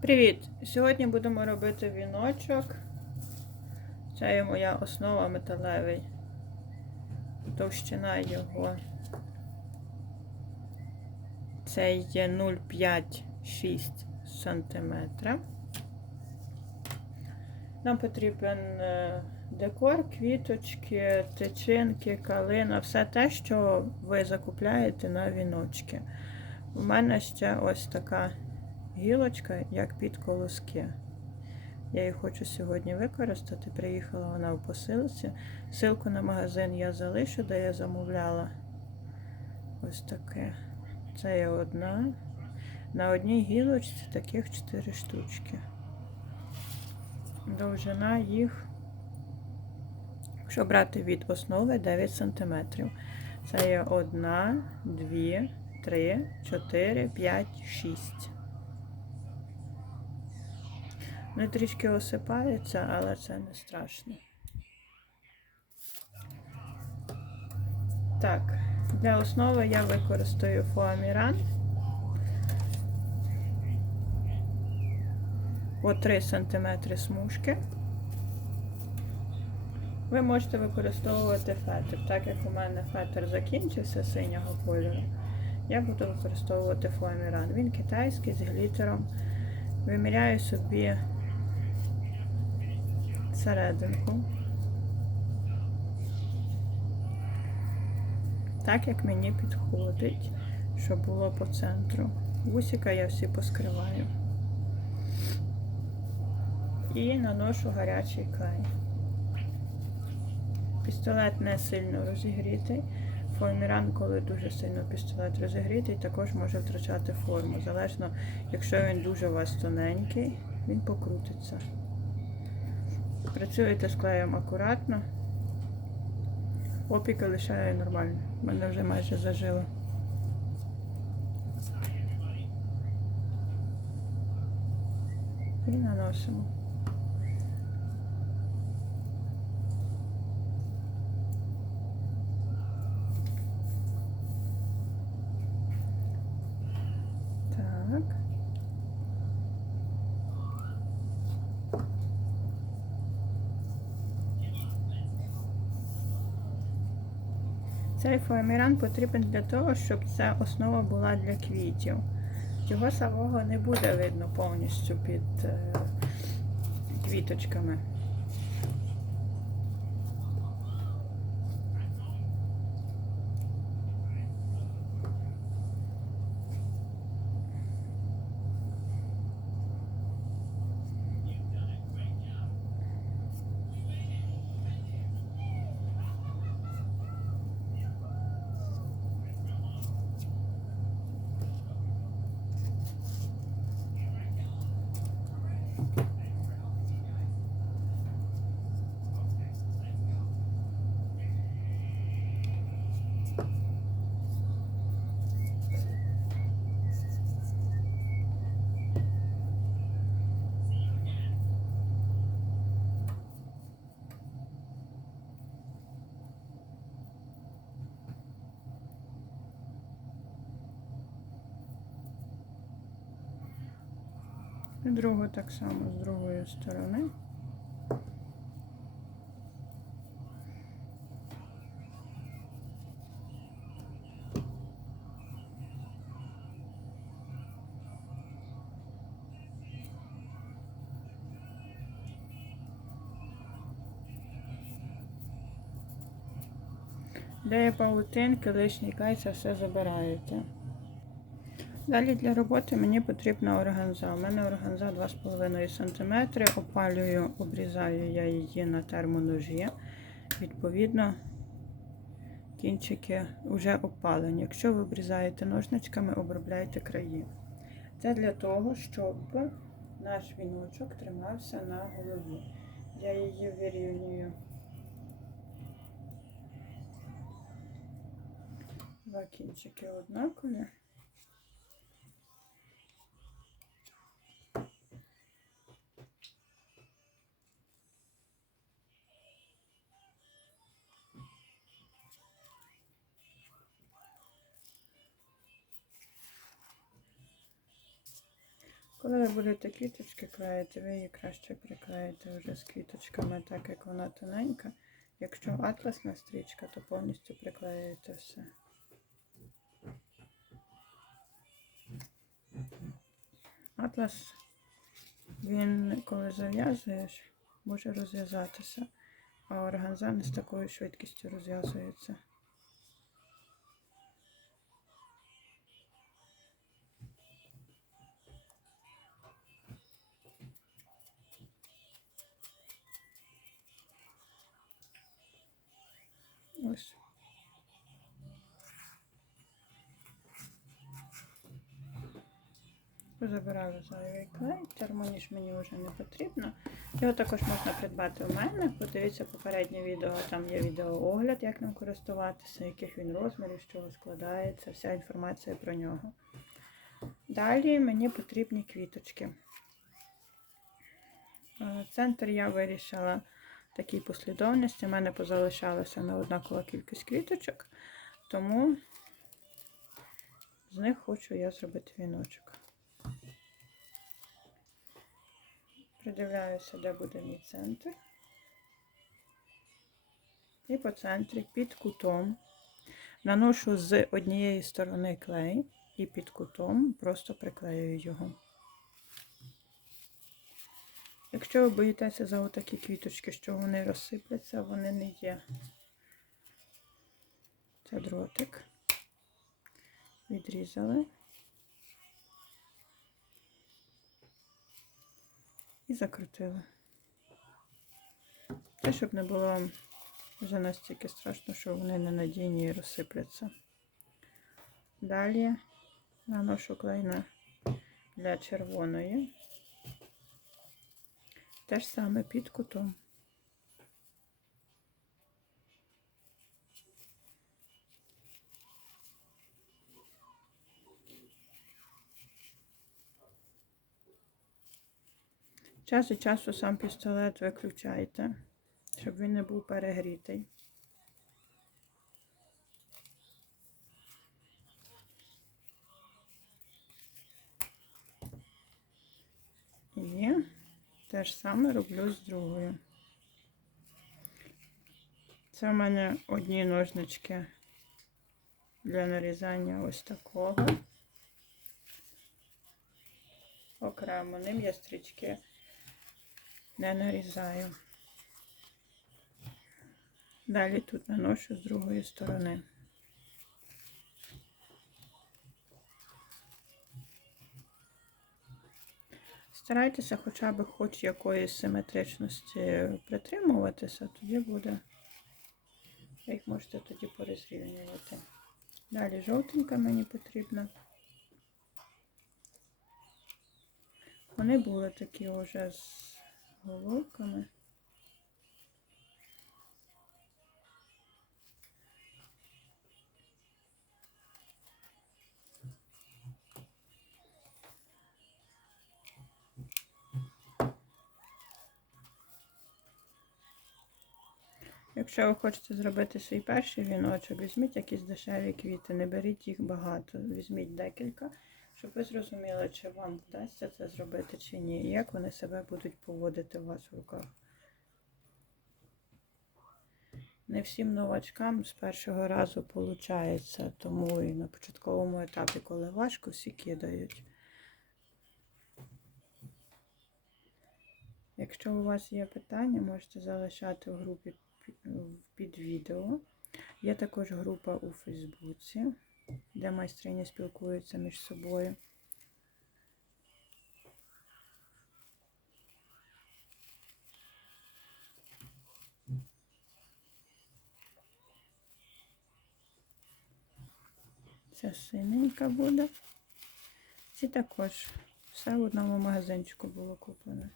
Привіт! Сьогодні будемо робити віночок. Це є моя основа металевий. Товщина його. Це є 0,5-6 см. Нам потрібен е, декор, квіточки, тичинки, калина, все те, що ви закупляєте на віночки. У мене ще ось така гілочка, як під колоски. Я її хочу сьогодні використати. Приїхала вона в посилці. Силку на магазин я залишу, де я замовляла. Ось таке. Це є одна. На одній гілочці таких 4 штучки. Довжина їх, якщо брати від основи 9 см. Це є одна, дві, три, чотири, п'ять, шість. Вони трішки осипаються, але це не страшно. Так, для основи я використаю фоаміран. По 3 см смужки. Ви можете використовувати фетр. Так як у мене фетр закінчився синього кольору, я буду використовувати фоаміран. Він китайський з глітером. Виміряю собі серединку. Так як мені підходить, щоб було по центру. Вусіка я всі поскриваю. І наношу гарячий клей. Пістолет не сильно розігрітий. Форміран, коли дуже сильно пістолет розігрітий, також може втрачати форму. Залежно, якщо він дуже у вас тоненький, він покрутиться. Працюєте з клеєм акуратно. Опіки лишає нормально. У мене вже майже зажило. І наносимо. Так. Цей фоаміран потрібен для того, щоб ця основа була для квітів. Його самого не буде видно повністю під е, квіточками. І другу так само з другої сторони. Де є паутинки, лишній кай, це все забираєте. Далі для роботи мені потрібна органза. У мене органза 2,5 см. Опалюю, обрізаю я її на термоножі. Відповідно, кінчики вже опалені. Якщо ви обрізаєте ножничками, обробляйте краї. Це для того, щоб наш віночок тримався на голові. Я її вирівнюю. Два кінчики однакові. Коли ви будете квіточки клеїти, ви її краще приклеїте вже з квіточками, так як вона тоненька. Якщо атласна стрічка, то повністю приклеюєте все. Атлас, він коли зав'язуєш, може розв'язатися, а органза не з такою швидкістю розв'язується. Забираю зайвий клей, термоніж мені вже не потрібно. Його також можна придбати у мене. Подивіться попереднє відео, там є відеоогляд, як ним користуватися, яких він розмірів, з чого складається, вся інформація про нього. Далі мені потрібні квіточки. Е, Центр я вирішила в такій послідовності. У мене позалишалася неоднакова кількість квіточок, тому з них хочу я зробити віночок. Придивляюся, де буде мій центр. І по центрі під кутом наношу з однієї сторони клей і під кутом просто приклеюю його. Якщо ви боїтеся за отакі квіточки, що вони розсипляться, вони не є. Це дротик. Відрізали. І закрутили. Те, щоб не було вже настільки страшно, що вони ненадійні і розсипляться. Далі наношу клейна для червоної. Те ж саме під кутом. Час від часу сам пістолет виключайте, щоб він не був перегрітий. І те ж саме роблю з другою. Це в мене одні ножнички для нарізання ось такого. Окремо ним я стрічки не нарізаю. Далі тут наношу з другої сторони. Старайтеся хоча б хоч якоїсь симетричності притримуватися, тоді буде, їх можете тоді порозрівнювати. Далі жовтенька мені потрібна. Вони були такі вже з головками. Якщо ви хочете зробити свій перший віночок, візьміть якісь дешеві квіти, не беріть їх багато, візьміть декілька, щоб ви зрозуміли, чи вам вдасться це зробити чи ні, і як вони себе будуть поводити у вас в руках. Не всім новачкам з першого разу виходить, тому і на початковому етапі, коли важко, всі кидають. Якщо у вас є питання, можете залишати в групі під відео. Є також група у Фейсбуці, де майстрині спілкуються між собою. Це синенька буде. Ці також все в одному магазинчику було куплено.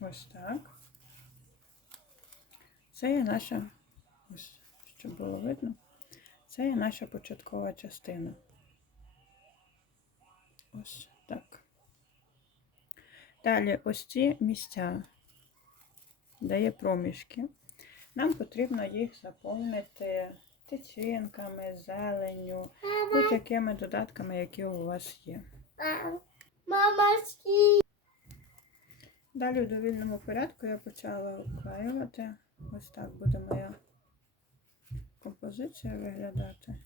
Ось так. Це є наша, ось, щоб було видно, це є наша початкова частина. Ось так. Далі ось ці місця, де є проміжки. Нам потрібно їх заповнити тичинками, зеленню, будь-якими додатками, які у вас є. Мамочки. Далі в довільному порядку я почала обклеювати. Ось так буде моя композиція виглядати.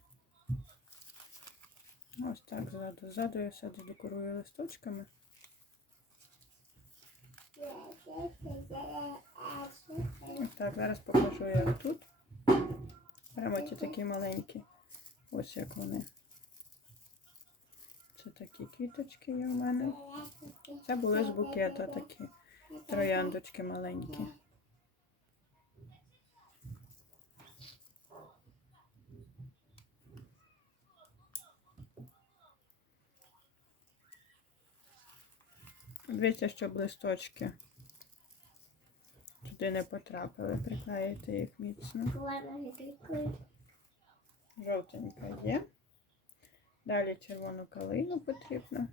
Ось так ззаду. Ззаду я все декорую листочками. Ось так, зараз покажу, як тут. Прямо ті такі маленькі. Ось як вони. Це такі квіточки є в мене. Це були з букета такі трояндочки маленькі. Дивіться, щоб листочки туди не потрапили. Приклеїти їх міцно. Жовтенька є. Далі червону калину потрібно.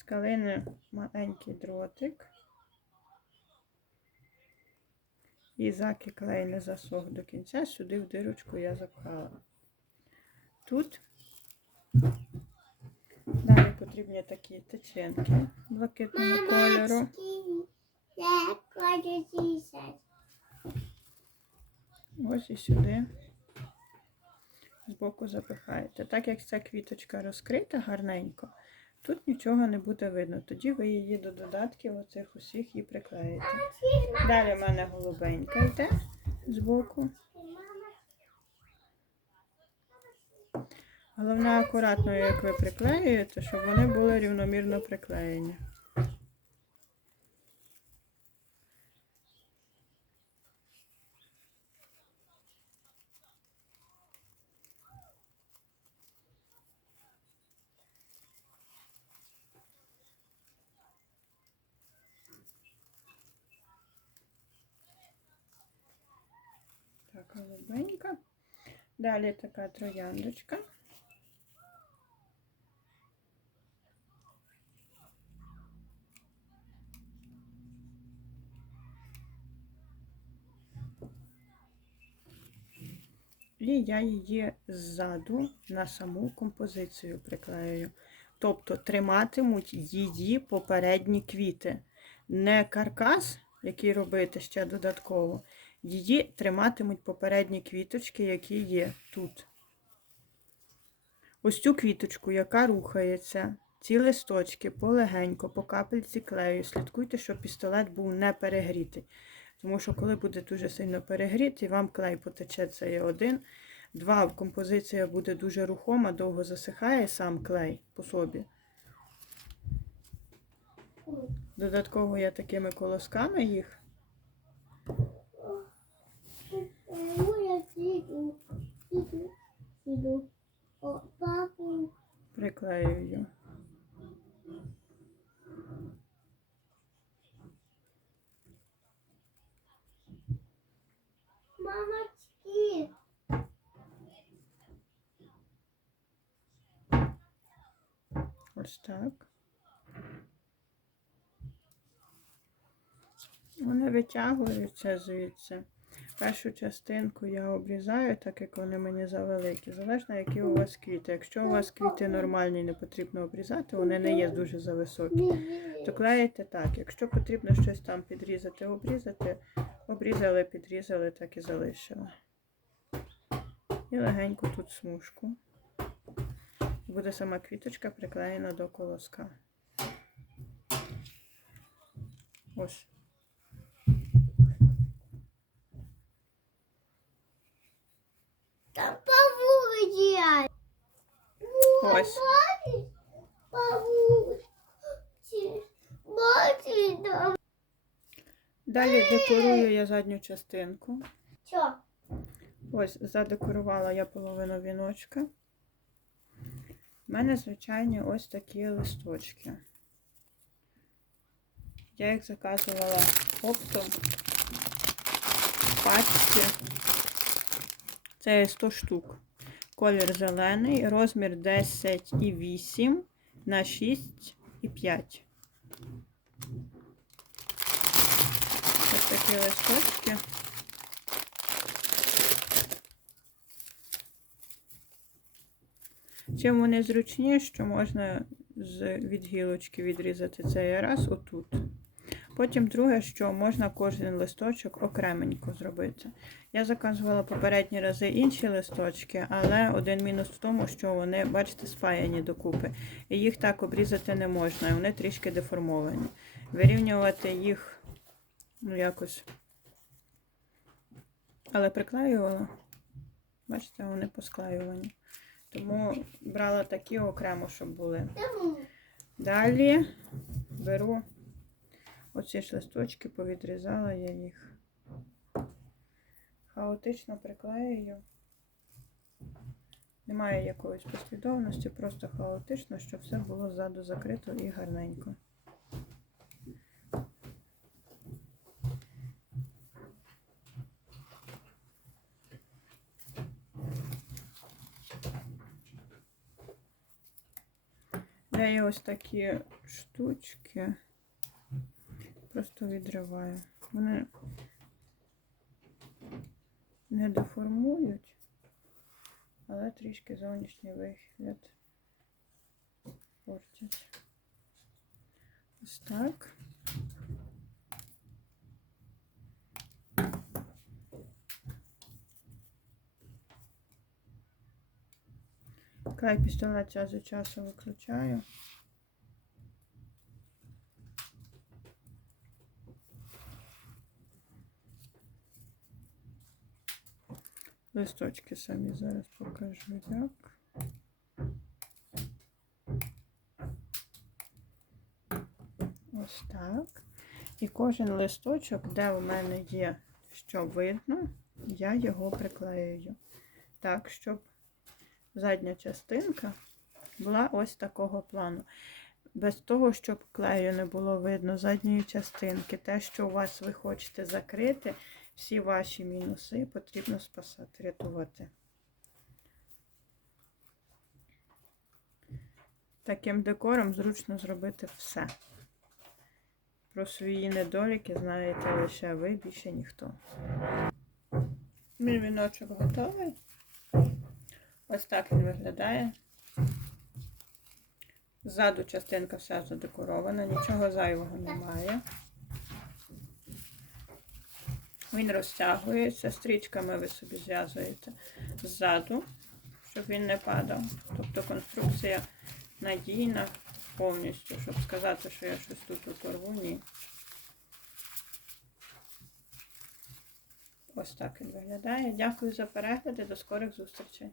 З калини маленький дротик. І заки клей не засох до кінця, сюди в дирочку я запхала. Тут далі потрібні такі тичинки блакитного кольору. Ось і сюди збоку запихаєте. Так як ця квіточка розкрита гарненько, тут нічого не буде видно. Тоді ви її до додатків оцих усіх і приклеїте. Далі в мене голубенька йде збоку. Головне акуратно, як ви приклеюєте, щоб вони були рівномірно приклеєні. Так, голубенька. Далі така трояндочка. І я її ззаду на саму композицію приклею. Тобто триматимуть її попередні квіти. Не каркас, який робити ще додатково. Її триматимуть попередні квіточки, які є тут. Ось цю квіточку, яка рухається, ці листочки полегенько, по капельці клею. Слідкуйте, щоб пістолет був не перегрітий. Тому що, коли буде дуже сильно перегрітий, вам клей потече це є один. Два, композиція буде дуже рухома, довго засихає сам клей по собі. Додатково я такими колосками їх Ну, я піду. Піду. Піду. О, папу. приклеюю. Мамочки. Ось так. Вони витягуються звідси. Першу частинку я обрізаю, так як вони мені завеликі. Залежно, які у вас квіти. Якщо у вас квіти нормальні, не потрібно обрізати, вони не є дуже зависокі. То клеїте так. Якщо потрібно щось там підрізати, обрізати, обрізали, підрізали, так і залишили. І легенько тут смужку. Буде сама квіточка приклеєна до колоска. Ось. Ось. Далі декорую я задню частинку. Що? Ось задекорувала я половину віночка. У мене звичайні ось такі листочки. Я їх заказувала оптом. в Пачці. Це 100 штук. Колір зелений, розмір 10,8 на 6,5. Ось такі листочки. Чим вони зручні, що можна з від гілочки відрізати цей раз отут. Потім друге, що можна кожен листочок окременько зробити. Я заказувала попередні рази інші листочки, але один мінус в тому, що вони, бачите, спаяні докупи. І їх так обрізати не можна, і вони трішки деформовані. Вирівнювати їх ну, якось. Але приклеювала. Бачите, вони посклеювані. Тому брала такі окремо, щоб були. Далі беру оці ж листочки, повідрізала я їх. Хаотично приклеюю. Немає якоїсь послідовності, просто хаотично, щоб все було ззаду закрито і гарненько. Я її ось такі штучки просто відриваю. Вони не деформують, але трішки зовнішній вигляд портять. Ось так. Клей пістолет час від часу виключаю. Листочки самі зараз покажу як. Ось так. І кожен листочок, де у мене є, що видно, я його приклеюю. Так, щоб задня частинка була ось такого плану. Без того, щоб клею не було видно задньої частинки, те, що у вас ви хочете закрити, всі ваші мінуси потрібно спасати, рятувати. Таким декором зручно зробити все. Про свої недоліки знаєте лише ви, більше ніхто. Мій віночок готовий. Ось так він виглядає. Ззаду частинка вся задекорована, нічого зайвого немає. Він розтягується, стрічками ви собі зв'язуєте ззаду, щоб він не падав. Тобто конструкція надійна повністю, щоб сказати, що я щось тут оторву, ні. Ось так він виглядає. Дякую за перегляд і до скорих зустрічей.